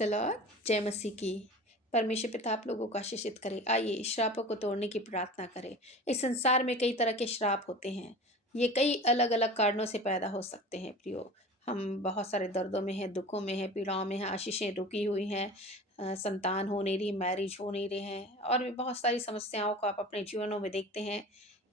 Praise the Lord. जय मसीह की। परमेश्वर पिता आप लोगों को आशीषित करे। आइए श्रापों को तोड़ने की प्रार्थना करें। इस संसार में कई तरह के श्राप होते हैं। ये कई अलग अलग कारणों से पैदा हो सकते हैं प्रियो। हम बहुत सारे दर्दों में हैं, दुखों में हैं, पीड़ाओं में हैं, आशीषें रुकी हुई हैं, संतान हो नहीं रही, मैरिज हो नहीं रहे हैं, और भी बहुत सारी समस्याओं को आप अपने जीवनों में देखते हैं।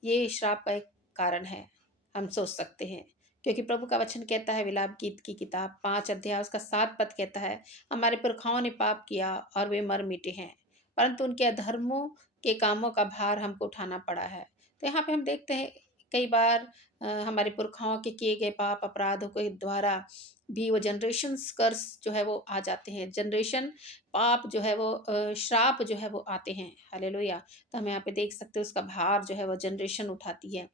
ये श्राप का एक कारण है, हम सोच सकते हैं। क्योंकि प्रभु का वचन कहता है, विलाप गीत की किताब 5 अध्याय उसका 7 पद कहता है, हमारे पुरखाओं ने पाप किया और वे मर मिटे हैं, परंतु उनके अधर्मों के कामों का भार हमको उठाना पड़ा है। तो यहाँ पे हम देखते हैं कई बार हमारे पुरखाओं के किए गए पाप अपराधों के द्वारा भी वो जनरेशन्स कर्स जो है वो आ जाते हैं, जनरेशन पाप जो है वो श्राप जो है वो आते हैं। हालेलुया। तो हम यहाँ पे देख सकते हैं उसका भार जो है वो जनरेशन उठाती है।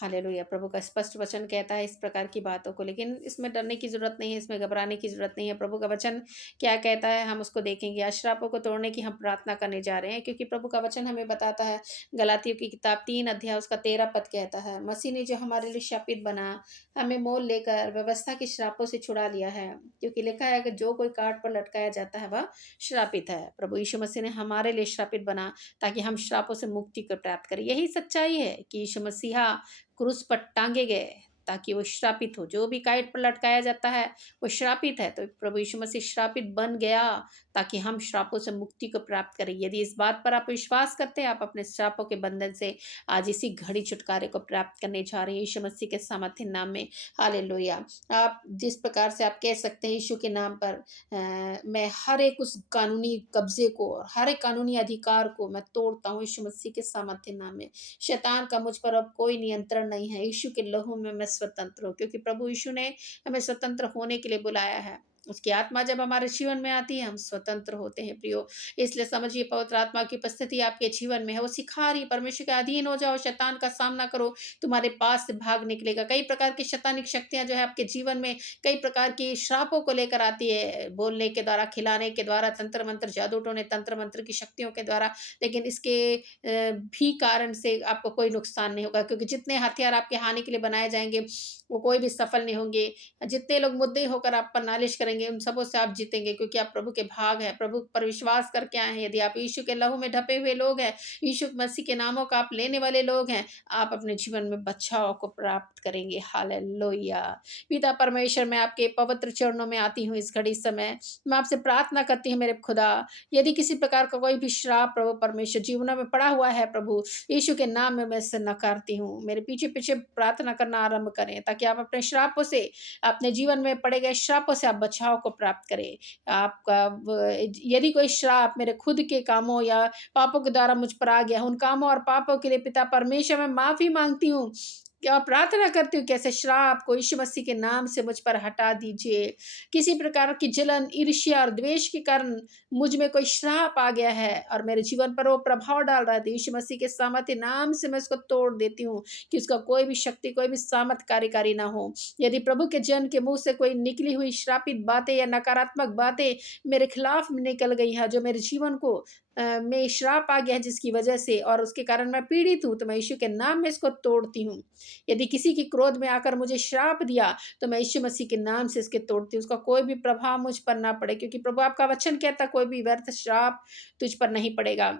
हालेलुया। प्रभु का स्पष्ट वचन कहता है इस प्रकार की बातों को, लेकिन इसमें डरने की ज़रूरत नहीं है, इसमें घबराने की ज़रूरत नहीं है। प्रभु का वचन क्या कहता है हम उसको देखेंगे। आज श्रापों को तोड़ने की हम प्रार्थना करने जा रहे हैं, क्योंकि प्रभु का वचन हमें बताता है, गलातियों की किताब 3 अध्याय उसका 13 पद कहता है, मसीह ने जो हमारे लिए शापित बना, हमें मोल लेकर व्यवस्था के श्रापों से छुड़ा लिया है, क्योंकि लिखा है कि जो कोई काट पर लटकाया जाता है वह श्रापित है। प्रभु यीशु मसीह ने हमारे लिए श्रापित बना ताकि हम श्रापों से मुक्ति को प्राप्त करें। यही सच्चाई है कि यीशु मसीहा क्रूस पर टांगे गए ताकि वो श्रापित हो। जो भी काइट पर लटकाया जाता है वो श्रापित है। तो प्रभु यीशु मसीह श्रापित बन गया ताकि हम श्रापों से मुक्ति को प्राप्त करें। यदि इस बात पर आप विश्वास करते हैं, आप अपने श्रापों के बंधन से आज इसी घड़ी छुटकारे को प्राप्त करने जा रहे हैं यीशु मसीह के सामर्थ्य नाम में। हालेलुया। आप जिस प्रकार से आप कह सकते हैं यीशु के नाम पर मैं हर एक उस कानूनी कब्जे को और हर एक कानूनी अधिकार को मैं तोड़ता हूँ यीशु मसीह के सामर्थ्य नाम में। शैतान का मुझ पर अब कोई नियंत्रण नहीं है। यीशु के लहू में मैं स्वतंत्र हूँ, क्योंकि प्रभु यीशु ने हमें स्वतंत्र होने के लिए बुलाया है। उसकी आत्मा जब हमारे जीवन में आती है हम स्वतंत्र होते हैं प्रियो। इसलिए समझिए, पवित्र आत्मा की उपस्थिति आपके जीवन में है, वो सिखा रही परमेश्वर के अधीन हो जाओ, शैतान का सामना करो, तुम्हारे पास से भाग निकलेगा। कई प्रकार की शैतानिक शक्तियां जो है आपके जीवन में कई प्रकार की श्रापों को लेकर आती है, बोलने के द्वारा, खिलाने के द्वारा, तंत्र मंत्र, जादू टोने, तंत्र मंत्र की शक्तियों के द्वारा। लेकिन इसके भी कारण से आपको कोई नुकसान नहीं होगा, क्योंकि जितने हथियार आपके हानि के लिए बनाए जाएंगे वो कोई भी सफल नहीं होंगे। जितने लोग मुद्दे होकर आप पर नालिश करेंगे उन सबों से आप जीतेंगे, क्योंकि आप प्रभु के भाग हैं, प्रभु पर विश्वास करके आए हैं। यदि आप यीशु के लहू में ढपे हुए लोग हैं, यीशु मसीह के नामों का आप लेने वाले लोग हैं, आप अपने जीवन में बचाव को प्राप्त करेंगे। हालेलुया। पिता परमेश्वर, मैं आपके पवित्र चरणों में आती हूँ इस घड़ी समय। मैं आपसे प्रार्थना करती हूँ मेरे खुदा, यदि किसी प्रकार का कोई भी श्राप प्रभु परमेश्वर जीवनों में पड़ा हुआ है, प्रभु यीशु के नाम में मैं इसे नकारती हूँ। मेरे पीछे पीछे प्रार्थना करना आरंभ करें, ताकि आप अपने श्रापों से, अपने जीवन में पड़े गए श्रापों से आप बचाव को प्राप्त करें। आपका यदि कोई श्राप मेरे खुद के कामों या पापों के द्वारा मुझ पर आ गया, उन कामों और पापों के लिए पिता परमेश्वर मैं माफी मांगती हूँ। क्या प्रार्थना करती हूँ, कैसे श्राप को यीशु मसीह के नाम से मुझ पर हटा दीजिए। किसी प्रकार की जलन, ईर्ष्या और द्वेष के कारण मुझ में कोई श्राप आ गया है और मेरे जीवन पर वो प्रभाव डाल रहा है, तो यीशु मसीह के सामर्थ्य नाम से मैं इसको तोड़ देती हूँ कि उसका कोई भी शक्ति, कोई भी सामर्थ कार्यकारी ना हो। यदि प्रभु के जन के मुंह से कोई निकली हुई श्रापित बातें या नकारात्मक बातें मेरे खिलाफ निकल गई हैं, जो मेरे जीवन को में श्राप आ गया है जिसकी वजह से, और उसके कारण मैं पीड़ित हूँ, तो मैं यीशु के नाम में इसको तोड़ती हूँ। यदि किसी की क्रोध में आकर मुझे श्राप दिया, तो मैं यीशु मसीह के नाम से इसके तोड़ती हूँ, उसका कोई भी प्रभाव मुझ पर ना पड़े, क्योंकि प्रभु आपका वचन कहता कोई भी व्यर्थ श्राप तुझ पर नहीं पड़ेगा।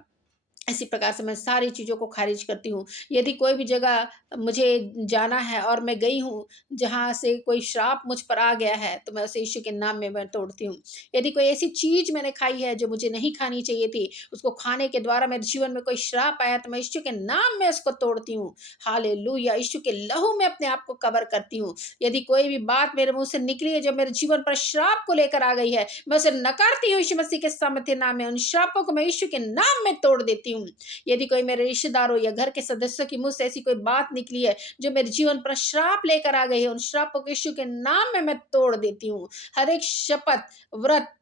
इसी प्रकार से मैं सारी चीज़ों को खारिज करती हूँ। यदि कोई भी जगह मुझे जाना है और मैं गई हूँ, जहाँ से कोई श्राप मुझ पर आ गया है, तो मैं उसे यीशु के नाम में मैं तोड़ती हूँ। यदि कोई ऐसी चीज़ मैंने खाई है जो मुझे नहीं खानी चाहिए थी, उसको खाने के द्वारा मेरे जीवन में कोई श्राप आया, तो मैं यीशु के नाम में उसको तोड़ती हूँ। हालेलुया। यीशु के लहू में अपने आप को कवर करती हूँ। यदि कोई भी बात मेरे मुँह से निकली है जो मेरे जीवन पर श्राप को लेकर आ गई है, मैं उसे नकारती हूँ यीशु मसीह के सामर्थ्य नाम में। उन श्रापों को मैं यीशु के नाम में तोड़ देती हूँ। यदि कोई मेरे रिश्तेदारों या घर के सदस्यों की मुंह से ऐसी कोई बात निकली है जो मेरे जीवन पर श्राप लेकर आ गई है, उन श्रापों को यीशु के नाम में मैं तोड़ देती हूँ। हर एक शपथ, व्रत,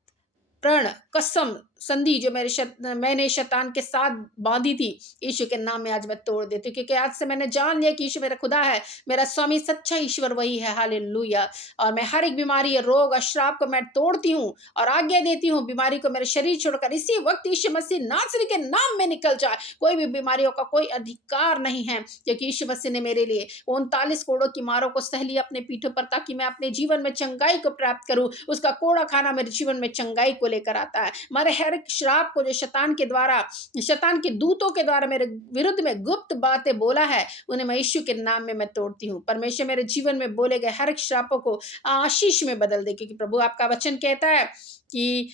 प्रण, कसम, संधि जो मैंने शैतान के साथ बांधी थी, यीशु के नाम में आज मैं तोड़ देती हूँ, क्योंकि आज से मैंने जान लिया कि यीशु मेरा खुदा है, मेरा स्वामी सच्चा ईश्वर वही है। हालेलुया। और मैं हर एक बीमारी, रोग और श्राप को मैं तोड़ती हूँ और आज्ञा देती हूँ, बीमारी को मेरे शरीर छोड़कर इसी वक्त यीशु मसीह नासरी के नाम में निकल जाए। कोई भी बीमारियों का कोई अधिकार नहीं है, क्योंकि यीशु मसीह ने मेरे लिए 39 कोड़ों की मारों को सह लिया अपने पीठों पर, ताकि मैं अपने जीवन में चंगाई को प्राप्त करूं। उसका कोड़ा खाना मेरे जीवन में चंगाई को लेकर आता है। मेरे हर एक श्राप को जो शैतान के द्वारा, शैतान के दूतों के द्वारा मेरे विरुद्ध में गुप्त बातें बोला है, उन्हें मैं यीशु के नाम में मैं तोड़ती हूँ। परमेश्वर मेरे जीवन में बोले गए हर एक श्रापों को आशीष में बदल दे, क्योंकि प्रभु आपका वचन कहता है कि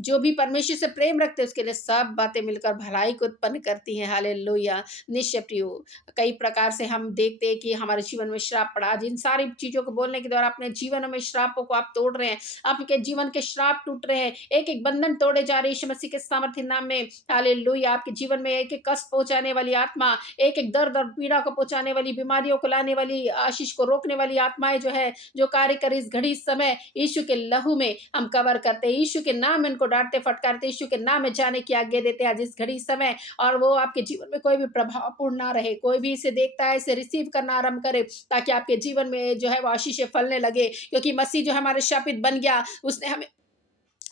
जो भी परमेश्वर से प्रेम रखते हैं उसके लिए सब बातें मिलकर भलाई को उत्पन्न करती हैं। हालेलुया। निश्चय प्रियो, कई प्रकार से हम देखते हैं कि हमारे जीवन में श्राप पड़ा। जिन सारी चीज़ों को बोलने के द्वारा अपने जीवन में श्रापों को आप तोड़ रहे हैं, आपके जीवन के श्राप टूट रहे हैं, एक एक बंधन तोड़े जा रहे हैं यीशु मसीह के सामर्थ्य नाम में। हालेलुया। आपके जीवन में एक एक कष्ट पहुंचाने वाली आत्मा, एक एक दर्द और पीड़ा को पहुंचाने वाली, बीमारियों को लाने वाली, आशीष को रोकने वाली आत्माएं जो है, जो कार्य करे इस घड़ी, इस समय यीशु के लहू में हम कवर करते हैं। यीशु के नाम में इनको डांटते फटकारते, यीशु के नाम में जाने की आज्ञा देते हैं आज इस घड़ी समय, और वो आपके जीवन में कोई भी प्रभावपूर्ण ना रहे। कोई भी इसे देखता है, इसे रिसीव करना आरंभ करे, ताकि आपके जीवन में जो है वो आशीषें फलने लगे, क्योंकि मसीह जो हमारे शापित बन गया, उसने हमें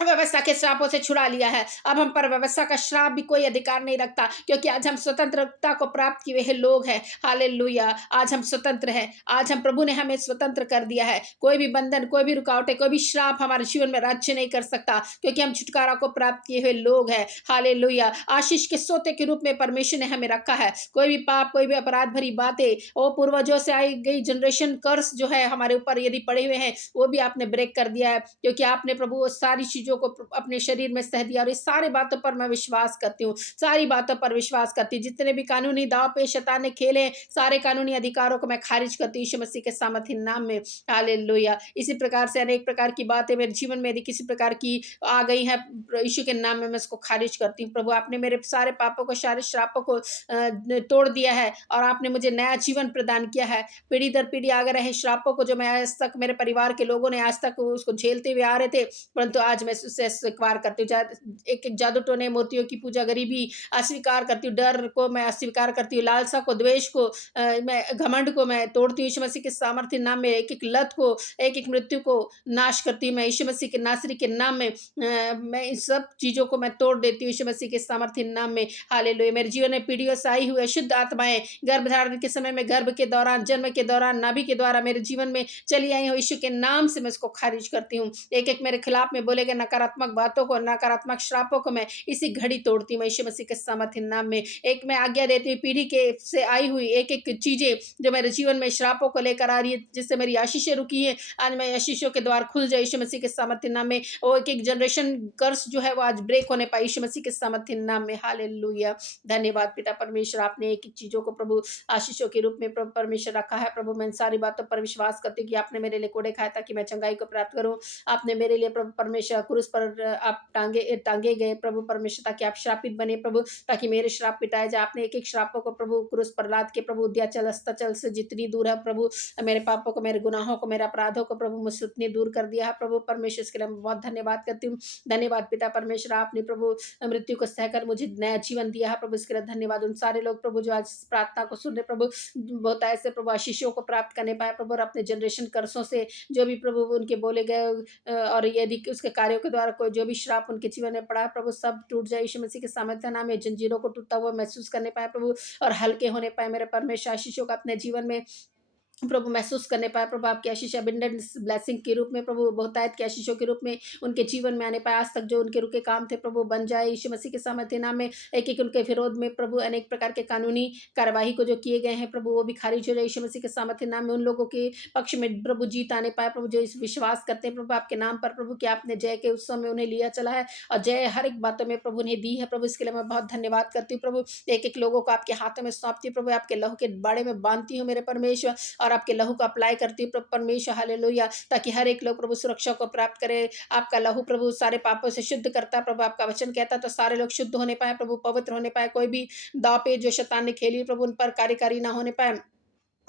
व्यवस्था के श्रापों से छुड़ा लिया है। अब हम पर व्यवस्था का श्राप भी कोई अधिकार नहीं रखता, क्योंकि आज हम स्वतंत्रता को प्राप्त किए हुए लोग हैं। हालेलुया। आज हम स्वतंत्र हैं। आज हम, प्रभु ने हमें स्वतंत्र कर दिया है। कोई भी बंधन, कोई भी रुकावटें, कोई भी श्राप हमारे जीवन में राज्य नहीं कर सकता, क्योंकि हम छुटकारा को प्राप्त किए हुए लोग हैं। हालेलुया। आशीष के सोते के रूप में परमेश्वर ने हमें रखा है। कोई भी पाप, कोई भी अपराध भरी बातें, वो पूर्वजों से आई गई जनरेशन कर्स जो है हमारे ऊपर यदि पड़े हुए हैं, वो भी आपने ब्रेक कर दिया है, क्योंकि आपने प्रभु वो सारी चीजों को अपने शरीर में सह दिया। और इस सारी बातों पर मैं विश्वास करती हूँ, सारी बातों पर विश्वास करती हूँ। जितने भी कानूनी दाव पे शैतान ने खेले, सारे कानूनी अधिकारों को मैं खारिज करती हूँ यीशु मसीह के सामर्थ्य नाम में। हालेलुया। इसी प्रकार से अनेक प्रकार की बातें मेरे जीवन में यदि किसी प्रकार की आ गई है, यीशु के नाम में मैं इसको खारिज करती हूँ। प्रभु आपने मेरे सारे पापों को, सारे श्रापों को तोड़ दिया है, और आपने मुझे नया जीवन प्रदान किया है। पीढ़ी दर पीढ़ी आ गए रहे श्रापों को, जो मैं आज तक, मेरे परिवार के लोगों ने आज तक उसको झेलते हुए आ रहे थे, परंतु आज मैं उससे स्वीकार करती हूँ। एक एक जादू टोने, मूर्तियों की पूजा, गरीबी अस्वीकार करती हूँ, डर को मैं अस्वीकार करती हूँ, लालसा को, द्वेष को, मैं घमंड को मैं तोड़ती हूँ यीशु मसीह के सामर्थ्य नाम में। एक एक लत को, एक एक मृत्यु को नाश करती हूँ मैं यीशु मसीह के नासरी के नाम में। मैं इन सब चीजों को मैं तोड़ देती हूँ यीशु मसीह के सामर्थ्य नाम में। हालेलुया। मेरे जीवन में पीढ़ियों से आई हुई अशुद्ध आत्माएं, गर्भ धारण के समय में, गर्भ के दौरान, जन्म के दौरान, नाभि के द्वारा मेरे जीवन में चली आई हो, यीशु के नाम से मैं इसको खारिज करती हूँ। एक एक मेरे खिलाफ में बोले गए नकारात्मक बातों को, नकारात्मक श्रापों को मैं इसी घड़ी तोड़ती हूँ यीशु मसीह के सामर्थ्य नाम में। एक मैं आज्ञा देती हूँ, पीढ़ी के से आई हुई एक एक चीजें जो मेरे जीवन में श्रापों को लेकर आ रही है, जिससे मेरी आशीषें रुकी है, आज मैं आशीषों के द्वार खुल जाए यीशु मसीह के सामर्थ्य नाम में। वो एक एक जनरेशन कर्स जो है वो आज ब्रेक होने पाए यीशु मसीह के सामर्थ्य नाम में। हालेलुया। धन्यवाद पिता परमेश्वर, आपने एक एक चीजों को प्रभु आशीषों के रूप में प्रभु परमेश्वर रखा है। प्रभु मैं इन सारी बातों पर विश्वास करती हूँ कि आपने मेरे लिए कोड़े खाया ताकि मैं चंगाई को प्राप्त करूँ। आपने मेरे लिए प्रभु परमेश्वर क्रूस पर आप टांगे गए प्रभु परमेश्वर, ताकि आप श्रापित बने प्रभु, ताकि मेरे श्राप मिटाए जाए। आपने एक एक श्रापों को प्रभु क्रूस पर लाद के प्रभु उद्याचल अस्ताचल से जितनी दूर है प्रभु, मेरे पापों को, मेरे गुनाहों को, मेरे अपराधों को प्रभु मुझसे उतनी दूर कर दिया है प्रभु परमेश्वर। इसके लिए मैं बहुत धन्यवाद करती हूँ। धन्यवाद पिता परमेश्वर, आपने प्रभु मृत्यु को सहकर मुझे नया जीवन दिया है प्रभु, इसके लिए धन्यवाद। उन सारे लोग प्रभु जो आज प्रार्थना को सुन रहे प्रभु, बहुत ऐसे प्रभु आशीषों को प्राप्त करने पाए प्रभु, और अपने जनरेशन कर्सों से जो भी प्रभु उनके बोले गए और यदि उसके कार्यों के द्वारा कोई जो भी श्राप उनके जीवन में पड़ा है प्रभु, सब टूट जाए यीशु मसीह के सामर्थ्य नाम में। जंजीरों को टूटता हुआ महसूस करने पाए प्रभु, और हल्के होने पाए मेरे परमेश्वर। आशीषों का अपने जीवन में प्रभु महसूस करने पाए प्रभु, आपकी आशीष अबिंडेंस ब्लेसिंग के रूप में प्रभु, बहुतायत की आशीषों के रूप में उनके जीवन में आने पाए। आज तक जो उनके रुके काम थे प्रभु बन जाए यीशु मसीह के सामर्थ्य नाम में। एक एक उनके विरोध में प्रभु अनेक प्रकार के कानूनी कार्यवाही को जो किए गए हैं प्रभु, वो भी खारिज हो जाए यीशु मसीह के सामर्थ्य नाम में। उन लोगों के पक्ष में प्रभु जीत आने पाए प्रभु, जो इस विश्वास करते हैं प्रभु आपके नाम पर प्रभु, कि आपने जय के उत्सव में उन्हें लिया चला है, और जय हर एक बातों में प्रभु उन्हें दी है प्रभु। इसके लिए मैं बहुत धन्यवाद करती हूँ प्रभु। एक एक लोगों को आपके हाथों में सौंपती हूँ प्रभु, आपके लहू के बाड़े में बांधती हूँ मेरे परमेश्वर, और आपके लहू को अप्लाई करती हूँ प्रभु परमेश्वर। हालेलुया। ताकि हर एक लोग प्रभु सुरक्षा को प्राप्त करे। आपका लहू प्रभु सारे पापों से शुद्ध करता प्रभु, आपका वचन कहता तो सारे लोग शुद्ध होने पाए प्रभु, पवित्र होने पाए। कोई भी दाव पे जो शैतान ने खेली प्रभु उन पर कार्यकारी ना होने पाए।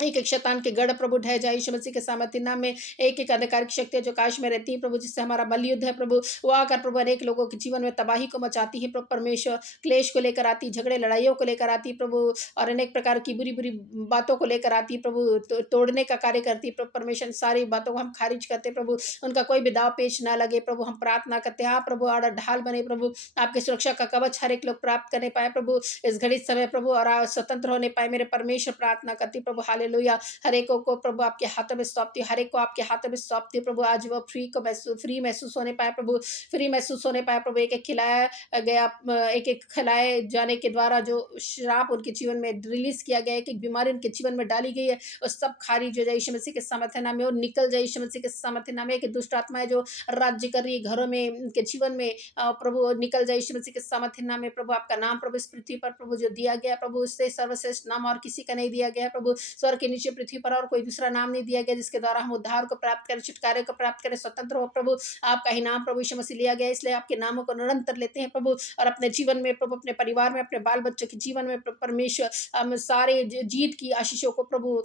एक-एक शैतान के गढ़ प्रभु ढह जाए यीशु मसीह के सामर्थ्य नाम में। एक-एक अंधकार की शक्तियाँ जो काश में रहती है प्रभु, जिससे हमारा बलयुद्ध है प्रभु, वो आकर प्रभु अनेक लोगों के जीवन में तबाही को मचाती है प्रभु परमेश्वर। क्लेश को लेकर आती है, झगड़े लड़ाइयों को लेकर आती है प्रभु, और अनेक प्रकार की बुरी-बुरी बातों को लेकर आती है प्रभु, तोड़ने का कार्य करती है प्रभु परमेश्वर। सारी बातों को हम खारिज करते हैं प्रभु, उनका कोई भी दाँव पेच ना लगे प्रभु। हम प्रार्थना करते हैं, आप प्रभु आड़ा ढाल बने प्रभु, आपकी सुरक्षा का कवच हर एक लोग प्राप्त करने पाए प्रभु इस घड़ी समय प्रभु, और स्वतंत्र होने पाए मेरे परमेश्वर। प्रार्थना करती प्रभु हालेलुया। हर एक को प्रभु आपके हाथों में सौंपती हूँ, हर एक को आपके हाथों में सौंपती हूँ प्रभु। आज वो फ्री महसूस होने पाए प्रभु, फ्री महसूस होने पाए प्रभु। एक-एक खिलाया गया, एक-एक खिलाए जाने के द्वारा जो श्राप उनके जीवन में रिलीज़ किया गया है, एक-एक बीमारी उनके जीवन में डाली गई है, वो सब खारिज हो जाए यीशु मसीह के सामर्थ्य नाम में, और निकल जाए यीशु मसीह के सामर्थ्य नाम में। एक दुष्ट आत्माएँ जो राज्य कर रही है घरों में, उनके जीवन में, प्रभु निकल जाए यीशु मसीह के सामर्थ्य नाम में प्रभु। आपका नाम प्रभु इस पृथ्वी पर प्रभु जो दिया गया प्रभु, उससे सर्वश्रेष्ठ नाम और किसी का नहीं दिया गया प्रभु। स्वर्ग के नीचे पृथ्वी पर और कोई दूसरा नाम नहीं दिया गया जिसके द्वारा हम उद्धार को प्राप्त करें, छुटकारे को प्राप्त करें, स्वतंत्र हो प्रभु। आपका ही नाम प्रभु यीशु मसीह लिया गया, इसलिए आपके नामों को निरंतर लेते हैं प्रभु, और अपने जीवन में प्रभु, अपने परिवार में, अपने बाल बच्चों के जीवन में प्रभु परमेश्वर, हम सारे जीत की आशीषों को प्रभु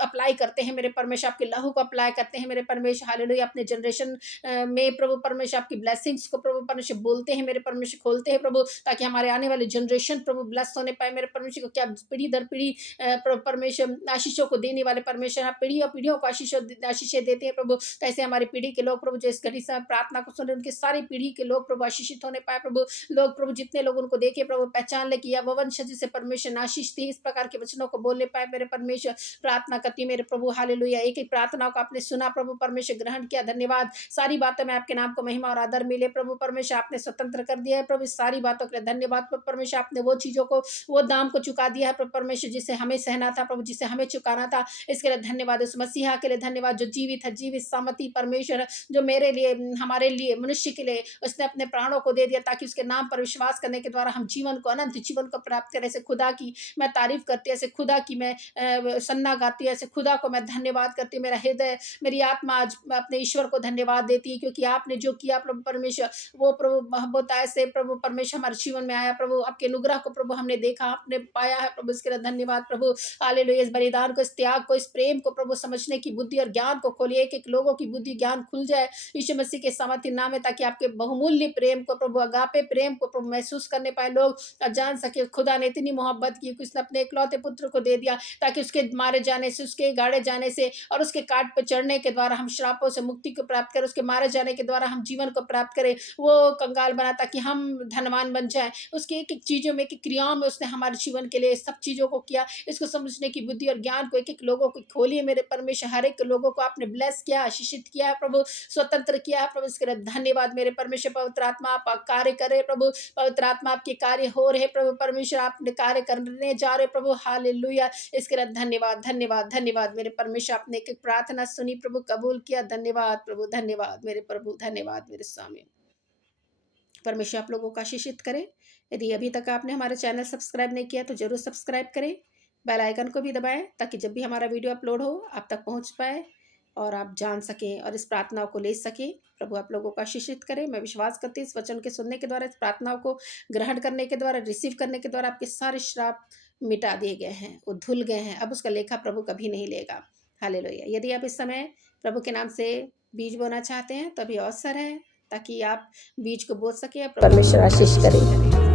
अप्लाई करते हैं मेरे परमेश्वर। आपके लहू को अप्लाई करते हैं मेरे परमेश्वर हालेलुया। अपने जनरेशन में प्रभु परमेश्वर आपकी ब्लेसिंग्स को प्रभु परमेश्वर बोलते हैं मेरे परमेश्वर, खोलते हैं प्रभु, ताकि हमारे आने वाले जनरेशन प्रभु ब्लेस होने पाए मेरे परमेश्वर को। क्या पीढ़ी दर पीढ़ी प्रभु परमेश्वर आशीषों को देने वाले परमेश्वर, आप पीढ़ी और पीढ़ियों को आशीषें देते हैं प्रभु। तो ऐसे हमारी पीढ़ी के लोग प्रभु जो इस घड़ी से प्रार्थना को सुन रहे, उनकी सारी पीढ़ी के लोग प्रभु आशीषित होने पाए प्रभु। लोग प्रभु जितने लोग उनको देखे प्रभु पहचान ले कि वो वंश जिसे परमेश्वर ने आशीष दी, इस प्रकार के वचनों को बोलने पाए मेरे परमेश्वर। प्रार्थना करती मेरे प्रभु हालेलुया। एक एक प्रार्थना को आपने सुना प्रभु परमेश्वर, ग्रहण किया, धन्यवाद। सारी बातों में आपके नाम को महिमा और आदर मिले प्रभु परमेश्वर। आपने स्वतंत्र कर दिया है प्रभु, इस सारी बातों के लिए धन्यवाद प्रभु परमेश्वर। आपने वो चीजों को, वो दाम को चुका दिया है प्रभु परमेश्वर, जिसे हमें सहना था प्रभु, जिसे हमें चुकाना था। इसके लिए धन्यवाद। उस मसीहा के लिए धन्यवाद जो जीवित है, जीवित सामर्थी परमेश्वर, जो मेरे लिए, हमारे लिए, मनुष्य के लिए उसने अपने प्राणों को दे दिया, ताकि उसके नाम पर विश्वास करने के द्वारा हम जीवन को, अनंत जीवन को प्राप्त करें। ऐसे खुदा की मैं तारीफ करती हूँ, ऐसे खुदा की मैं सन्ना गाती हूँ, ऐसे खुदा को मैं धन्यवाद करती हूँ। मेरा हृदय, मेरी आत्मा आज अपने ईश्वर को धन्यवाद देती है, क्योंकि आपने जो किया प्रभु परमेश्वर, वो प्रभु मोहब्बत ऐसे प्रभु परमेश्वर हमारे जीवन में आया प्रभु। आपके अनुग्रह को प्रभु हमने देखा, आपने पाया है प्रभु, इसके लिए धन्यवाद प्रभु हालेलुया। इस बलिदान को, इस त्याग को, इस प्रेम को प्रभु समझने की बुद्धि और ज्ञान को खोलिए, एक एक लोगों की बुद्धि ज्ञान खुल जाए यीशु मसीह के सामर्थ्य नाम में, ताकि आपके बहुमूल्य प्रेम को प्रभु, अगापे प्रेम को प्रभु महसूस करने पाए लोग, और जान सके खुदा ने इतनी मोहब्बत की कि उसने अपने इकलौते पुत्र को दे दिया, ताकि उसके मारे जाने से, उसके गाड़े जाने से और उसके काट पर चढ़ने के द्वारा हम श्रापों से मुक्ति को प्राप्त करें, उसके मारे जाने के द्वारा हम जीवन को प्राप्त करें। वो कंगाल बना ताकि हम धनवान बन जाए। उसकी एक एक चीजों में, एक एक क्रियाओं में उसने हमारे जीवन के लिए सब चीजों को किया। इसको समझने की बुद्धि और ज्ञान को एक एक लोगों को खोलिए मेरे परमेश्वर। हर एक लोगों को आपने ब्लेस किया, आशीषित किया है प्रभु, स्वतंत्र किया है प्रभु, इसके लिए धन्यवाद मेरे परमेश्वर। पवित्र आत्मा आप कार्य करे प्रभु, पवित्र आत्मा आपके कार्य हो रहे प्रभु परमेश्वर, आपने कार्य करने जा रहे प्रभु हालेलुया। इसके लिए धन्यवाद धन्यवाद धन्यवाद मेरे परमेश्वर। आपने एक एक प्रार्थना सुनी प्रभु, कबूल किया, धन्यवाद प्रभु, धन्यवाद मेरे प्रभु, धन्यवाद मेरे स्वामी। परमेश्वर आप लोगों को आशीषित करे। यदि अभी तक आपने हमारे चैनल सब्सक्राइब नहीं किया तो जरूर सब्सक्राइब करें, बेल आइकन को भी दबाएं, ताकि जब भी हमारा वीडियो अपलोड हो आप तक पहुंच पाए और आप जान सकें और इस प्रार्थनाओं को ले सकें। प्रभु आप लोगों को आशीषित करें। मैं विश्वास करती हूँ इस वचन के सुनने के द्वारा, इस प्रार्थनाओं को ग्रहण करने के द्वारा, रिसीव करने के द्वारा आपके सारे श्राप मिटा दिए गए हैं, वो धुल गए हैं। अब उसका लेखा प्रभु कभी नहीं लेगा। हालेलुया। यदि आप इस समय प्रभु के नाम से बीज बोना चाहते हैं तो अभी अवसर है, ताकि आप बीज को बो सके। परमेश्वर आशीष करें।